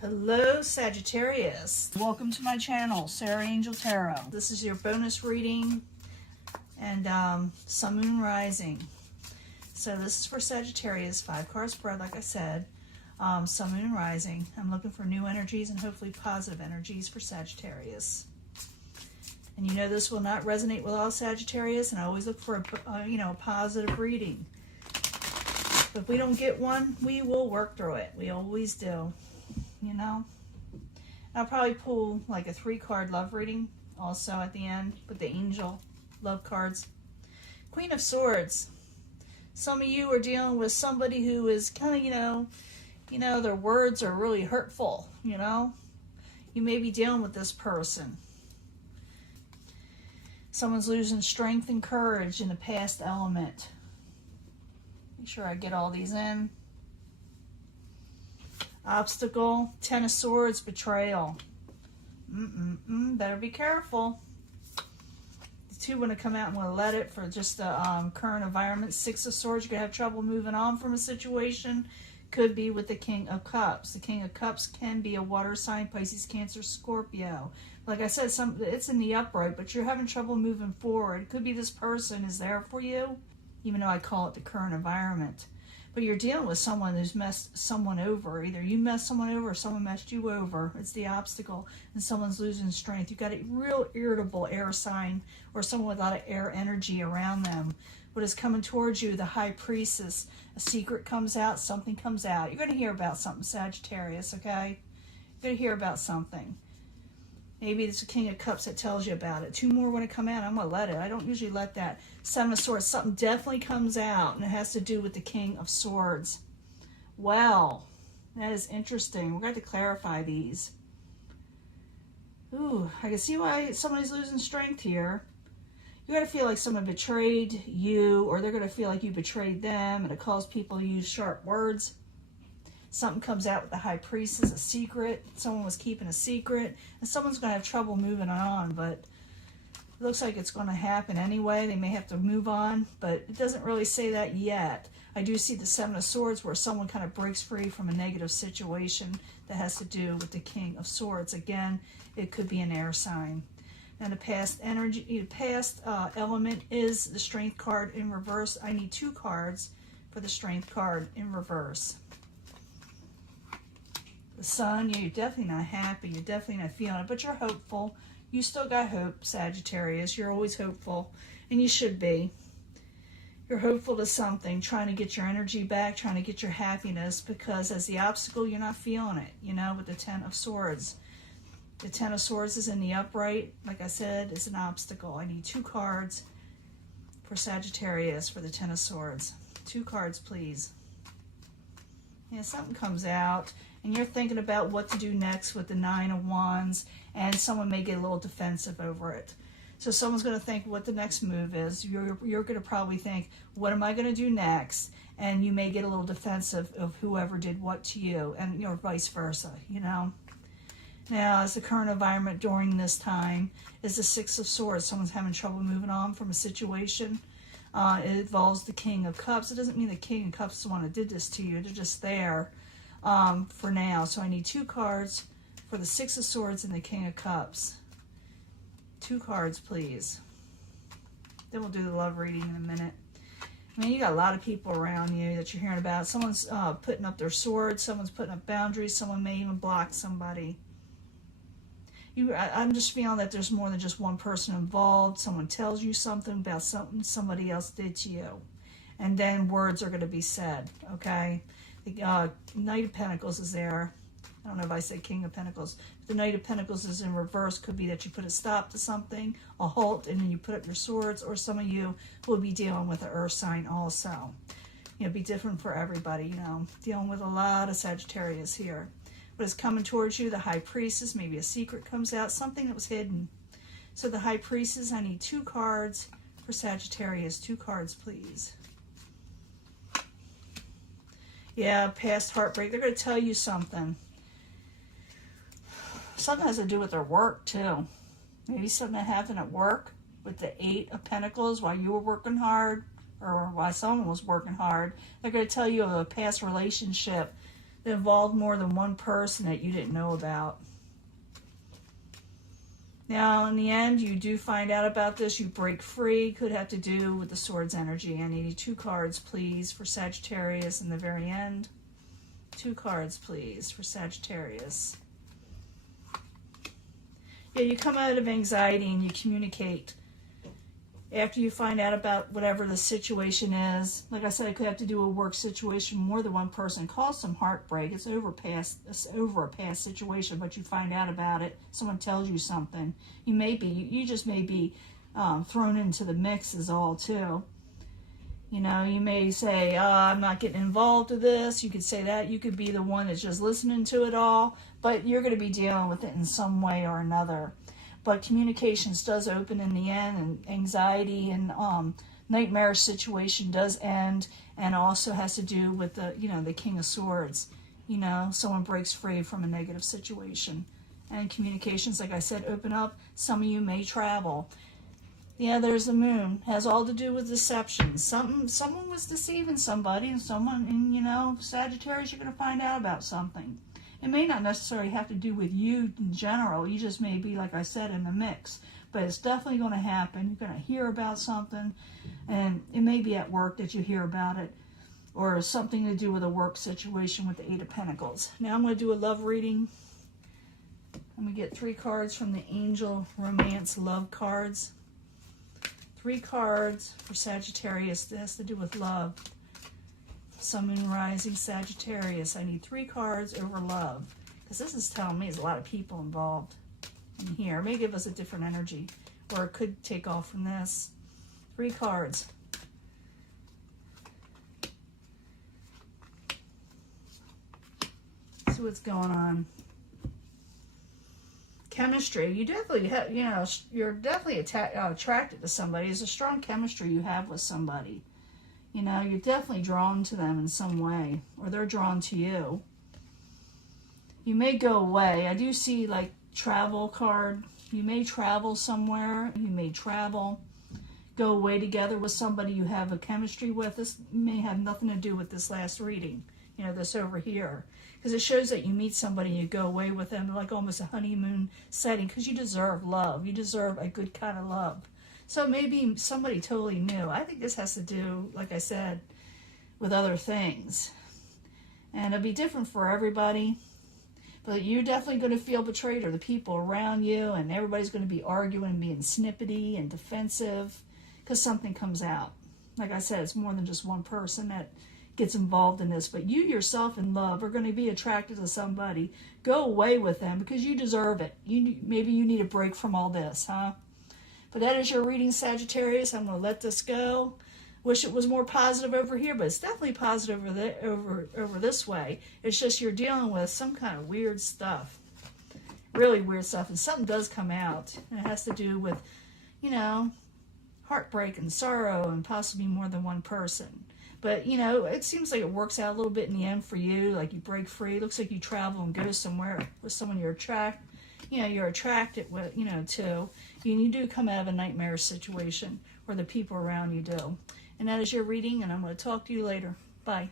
Hello Sagittarius. Welcome to my channel, Sarah Angel Tarot. This is your bonus reading and Sun, Moon, Rising. So this is for Sagittarius, 5 card spread like I said. Sun, Moon, Rising. I'm looking for new energies and hopefully positive energies for Sagittarius. And you know this will not resonate with all Sagittarius, and I always look for a positive reading. If we don't get one, we will work through it. We always do. You know, I'll probably pull like a 3-card love reading also at the end with the angel love cards. Queen of Swords. Some of you are dealing with somebody who is kind of, their words are really hurtful, you know. You may be dealing with this person. Someone's losing strength and courage in the past element. Make sure I get all these in. Obstacle, 10 of Swords, betrayal. Better be careful. The 2 want to come out and want to let it for just the current environment. 6 of Swords, you're going to have trouble moving on from a situation. Could be with the King of Cups. The King of Cups can be a water sign, Pisces, Cancer, Scorpio. Like I said, it's in the upright, but you're having trouble moving forward. It could be this person is there for you, even though I call it the current environment. But you're dealing with someone who's messed someone over. Either you messed someone over or someone messed you over. It's the obstacle. And someone's losing strength. You've got a real irritable air sign or someone with a lot of air energy around them. What is coming towards you, the High Priestess. A secret comes out, something comes out. You're going to hear about something, Sagittarius, okay? You're going to hear about something. Maybe it's the King of Cups that tells you about it. 2 more want to come out. I'm going to let it. I don't usually let that. 7 of Swords. Something definitely comes out, and it has to do with the King of Swords. Well, that is interesting. We're going to clarify these. Ooh, I can see why somebody's losing strength here. You're going to feel like someone betrayed you, or they're going to feel like you betrayed them, and it calls people to use sharp words. Something comes out with the High Priestess, a secret. Someone was keeping a secret. And someone's going to have trouble moving on, but it looks like it's going to happen anyway. They may have to move on, but it doesn't really say that yet. I do see the 7 of Swords where someone kind of breaks free from a negative situation that has to do with the King of Swords. Again, it could be an air sign. And the past energy, the past element is the Strength card in reverse. I need 2 cards for the Strength card in reverse. The Sun, you're definitely not happy. You're definitely not feeling it, but you're hopeful. You still got hope, Sagittarius. You're always hopeful, and you should be. You're hopeful to something, trying to get your energy back, trying to get your happiness, because as the obstacle, you're not feeling it, you know, with the 10 of Swords. The 10 of Swords is in the upright. Like I said, it's an obstacle. I need 2 cards for Sagittarius for the 10 of Swords. 2 cards, please. Yeah, something comes out, and you're thinking about what to do next with the 9 of Wands, and someone may get a little defensive over it. So someone's going to think what the next move is. You're going to probably think, what am I going to do next? And you may get a little defensive of whoever did what to you, and vice versa, you know. Now, as the current environment during this time is the 6 of Swords. Someone's having trouble moving on from a situation. It involves the King of Cups. It doesn't mean the King of Cups is the one that did this to you. They're just there for now. So I need 2 cards for the 6 of Swords and the King of Cups. 2 cards, please. Then we'll do the love reading in a minute. I mean, you got a lot of people around you that you're hearing about. Someone's putting up their swords. Someone's putting up boundaries. Someone may even block somebody. I'm just feeling that there's more than just one person involved. Someone tells you something about something somebody else did to you. And then words are going to be said, okay? The Knight of Pentacles is there. I don't know if I said King of Pentacles. The Knight of Pentacles is in reverse. Could be that you put a stop to something, a halt, and then you put up your swords. Or some of you will be dealing with an earth sign also. Be different for everybody, Dealing with a lot of Sagittarius here. What is coming towards you, the High Priestess, maybe a secret comes out, something that was hidden. So the High Priestess, I need 2 cards for Sagittarius. 2 cards, please. Yeah, past heartbreak. They're going to tell you something. Something has to do with their work, too. Maybe something that happened at work with the 8 of Pentacles while you were working hard, or while someone was working hard. They're going to tell you of a past relationship that involved more than one person that you didn't know about. Now, in the end, you do find out about this. You break free. Could have to do with the Swords energy. I need 2 cards, please, for Sagittarius in the very end. 2 cards, please, for Sagittarius. Yeah, you come out of anxiety and you communicate. After you find out about whatever the situation is, like I said, it could have to do with a work situation, more than one person, cause some heartbreak. It's over a past situation, but you find out about it. Someone tells you something. You just may be thrown into the mix is all too. You know, you may say, I'm not getting involved with this. You could say that. You could be the one that's just listening to it all, but you're going to be dealing with it in some way or another. But communications does open in the end, and anxiety and nightmare situation does end, and also has to do with the, the King of Swords. You know, someone breaks free from a negative situation. And communications, like I said, open up. Some of you may travel. Yeah, there's the moon. Has all to do with deception. Someone was deceiving somebody, and Sagittarius, you're going to find out about something. It may not necessarily have to do with you in general. You just may be, like I said, in the mix. But it's definitely going to happen. You're going to hear about something, and it may be at work that you hear about it, or something to do with a work situation with the 8 of Pentacles. Now I'm going to do a love reading. I'm going to get 3 cards from the Angel Romance Love cards. 3 cards for Sagittarius. That has to do with love. Sun, Moon, Rising, Sagittarius. I need 3 cards over love, because this is telling me there's a lot of people involved in here. It may give us a different energy, or it could take off from this. 3 cards. See what's going on. Chemistry. You definitely have, you're definitely attracted to somebody. There's a strong chemistry you have with somebody. You're definitely drawn to them in some way, or they're drawn to you. You may go away. I do see, like, travel card. You may travel somewhere. You may go away together with somebody you have a chemistry with. This may have nothing to do with this last reading, this over here. Because it shows that you meet somebody, you go away with them, like almost a honeymoon setting, because you deserve love. You deserve a good kind of love. So maybe somebody totally new. I think this has to do, like I said, with other things. And it'll be different for everybody. But you're definitely going to feel betrayed, or the people around you, and everybody's going to be arguing and being snippety and defensive because something comes out. Like I said, it's more than just one person that gets involved in this. But you yourself in love are going to be attracted to somebody. Go away with them because you deserve it. Maybe you need a break from all this, huh? But that is your reading, Sagittarius. I'm going to let this go. Wish it was more positive over here, but it's definitely positive over this way. It's just you're dealing with some kind of weird stuff. Really weird stuff. And something does come out. And it has to do with, heartbreak and sorrow, and possibly more than one person. But, it seems like it works out a little bit in the end for you. Like you break free. It looks like you travel and go somewhere with someone you're attracted with, to. You do come out of a nightmare situation, or the people around you do. And that is your reading, and I'm going to talk to you later. Bye.